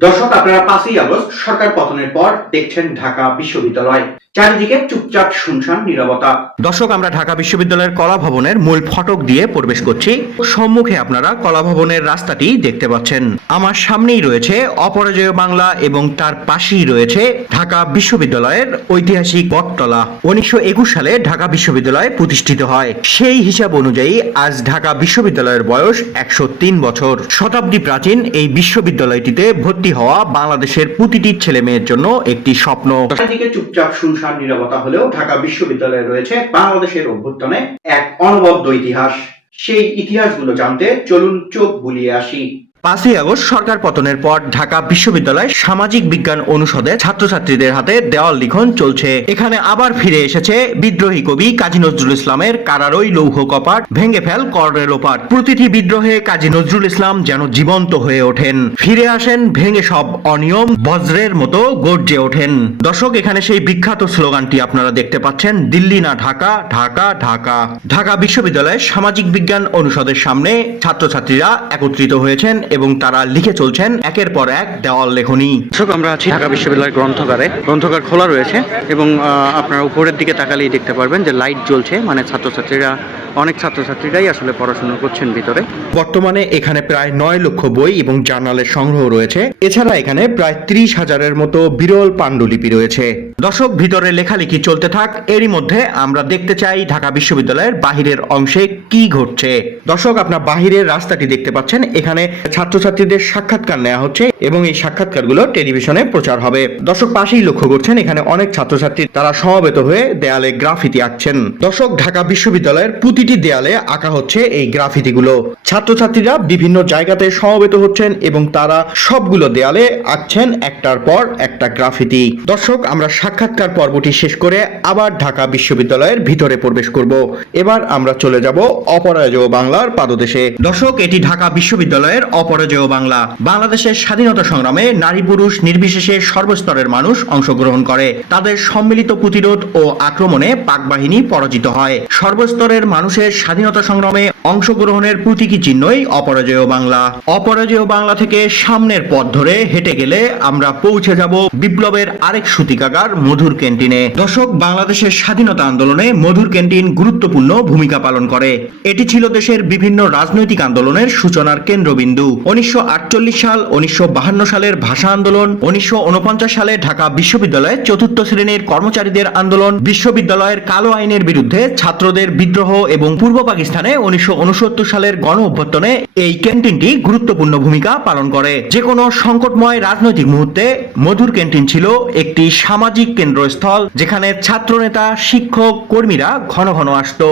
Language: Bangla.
দর্শক, আপনারা পাঁচই আগস্ট সরকার পতনের পর দেখছেন ঢাকা বিশ্ববিদ্যালয়। চারিদিকে চুপচাপ শুনশান, নীরবতা। দর্শক, আমরা ঢাকা বিশ্ববিদ্যালয়ের কলা ভবনের মূল ফটক দিয়ে প্রবেশ করছি। সম্মুখে আপনারা কলা ভবনের রাস্তাটি দেখতে পাচ্ছেন। আমার সামনেই রয়েছে অপরাজয় বাংলা এবং তার পাশেই রয়েছে ঢাকা বিশ্ববিদ্যালয়ের ঐতিহাসিক বটতলা। উনিশশো একুশ সালে ঢাকা বিশ্ববিদ্যালয় প্রতিষ্ঠিত হয়। সেই হিসাব অনুযায়ী আজ ঢাকা বিশ্ববিদ্যালয়ের বয়স একশো তিন বছর। শতাব্দী প্রাচীন এই বিশ্ববিদ্যালয়টিতে ভর্তি হওয়া বাংলাদেশের প্রতিটি ছেলে মেয়ের জন্য একটি স্বপ্ন। দিকে চুপচাপ শুনশান নিরবতা হলেও ঢাকা বিশ্ববিদ্যালয়ে রয়েছে বাংলাদেশের অভ্যুত্থানে এক অনবদ্য ইতিহাস। সেই ইতিহাসগুলো জানতে চলুন চোখ বুলিয়ে আসি। পাঁচই আগস্ট সরকার পতনের পর ঢাকা বিশ্ববিদ্যালয় সামাজিক বিজ্ঞান অনুষদে ছাত্রছাত্রীদের হাতে দেওয়াল লিখন চলছে। এখানে আবার ফিরে এসেছে বিদ্রোহী কবি কাজী নজরুল ইসলামের কারারই লৌহ কপাট ভেঙ্গে ফেল কর্ণের ওপাট। প্রতিটি বিদ্রোহে কাজী নজরুল ইসলাম যেন জীবন্ত হয়ে ওঠেন। ফিরে আসেন ভেঙে সব অনিয়ম, বজ্রের মতো গর্জে ওঠেন। দর্শক, এখানে সেই বিখ্যাত স্লোগানটি আপনারা দেখতে পাচ্ছেন, দিল্লি না ঢাকা ঢাকা ঢাকা। ঢাকা বিশ্ববিদ্যালয়ের সামাজিক বিজ্ঞান অনুষদের সামনে ছাত্রছাত্রীরা একত্রিত হয়েছেন এবং তারা লিখে চলছেন একের পর এক দেওয়াল লেখনী। দর্শক, আমরা আছি ঢাকা বিশ্ববিদ্যালয়ের গ্রন্থগারে। গ্রন্থাগার খোলা রয়েছে এবং আপনারা উপরের দিকে তাকালেই দেখতে পারবেন যে লাইট জ্বলছে মানে ছাত্রছাত্রীরা অনেক ছাত্রছাত্রীরাই আসলে পড়াশোনা করছেন ভিতরে। বর্তমানে এখানে প্রায় নয় লক্ষ বই এবং জার্নালের সংগ্রহ রয়েছে। এছাড়া এখানে প্রায় ত্রিশ হাজারের মতো বিরল পাণ্ডুলিপি রয়েছে। দর্শক ভিতরে লেখালেখি চলতে থাক, এরই মধ্যে আমরা দেখতে চাই ঢাকা বিশ্ববিদ্যালয়ের বাহিরের অংশে কি ঘটছে। দর্শক, আপনার বাহিরের রাস্তাটি দেখতে পাচ্ছেন। এখানে ছাত্রছাত্রীদের সাক্ষাৎকার নেওয়া হচ্ছে এবং এই সাক্ষাৎকারগুলো টেলিভিশনে প্রচার হবে। দর্শক, পাশেই লক্ষ্য করছেন, এখানে অনেক ছাত্রছাত্রী, তারা সমবেত হয়ে দেয়ালে গ্রাফিতি আঁকছেন। দর্শক, ঢাকা বিশ্ববিদ্যালয়ের প্রতিটি দেয়ালে আঁকা হচ্ছে এই গ্রাফিতিগুলো। ছাত্রছাত্রীরা বিভিন্ন জায়গাতে সমবেত হচ্ছেন এবং তারা সবগুলো দেয়ালে আঁকছেন একটার পর একটা গ্রাফিতি। দর্শক, আমরা সাক্ষাৎকার পর্বটি শেষ করে আবার ঢাকা বিশ্ববিদ্যালয়ের ভিতরে প্রবেশ করব। এবার আমরা চলে যাব অপরাজয় বাংলার পাদদেশে। দর্শক, এটি ঢাকা বিশ্ববিদ্যালয়ের অপরাজয় বাংলা। বাংলাদেশের স্বাধীনতা সংগ্রামে নারী পুরুষ নির্বিশেষে সর্বস্তরের মানুষ অংশগ্রহণ করে। তাদের সম্মিলিত প্রতিরোধ ও আক্রমণে পাক বাহিনী পরাজিত হয়। সর্বস্তরের মানুষের স্বাধীনতা সংগ্রামে অংশগ্রহণের প্রতীকী চিহ্নই অপরাজয় বাংলা। অপরাজয় বাংলা থেকে সামনের পথ ধরে হেঁটে গেলে আমরা পৌঁছে যাব বিপ্লবের আরেক সূতিকাগার মধুর ক্যান্টিনে। দর্শক, বাংলাদেশের স্বাধীনতা আন্দোলনে মধুর ক্যান্টিন গুরুত্বপূর্ণ ভূমিকা পালন করে। এটি ছিল দেশের বিভিন্ন রাজনৈতিক আন্দোলনের সূচনার কেন্দ্রবিন্দু। উনিশশো আটচল্লিশ সাল, উনিশশো সালের ভাষা আন্দোলন, উনিশশো উনপঞ্চাশ সালে ঢাকা বিশ্ববিদ্যালয়ে চতুর্থ শ্রেণির কর্মচারীদের আন্দোলন, বিশ্ববিদ্যালয়ের কালো আইনের বিরুদ্ধে ছাত্রদের বিদ্রোহ এবং পূর্ব পাকিস্তানে উনিশশো উনসত্তর সালের গণ অভ্যর্থনে এই ক্যান্টিনটি গুরুত্বপূর্ণ ভূমিকা পালন করে। যে কোনো সংকটময় রাজনৈতিক মুহূর্তে মধুর ক্যান্টিন ছিল একটি সামাজিক কেন্দ্রস্থল, যেখানে ছাত্রনেতা, শিক্ষক, কর্মীরা ঘন ঘন আসতো।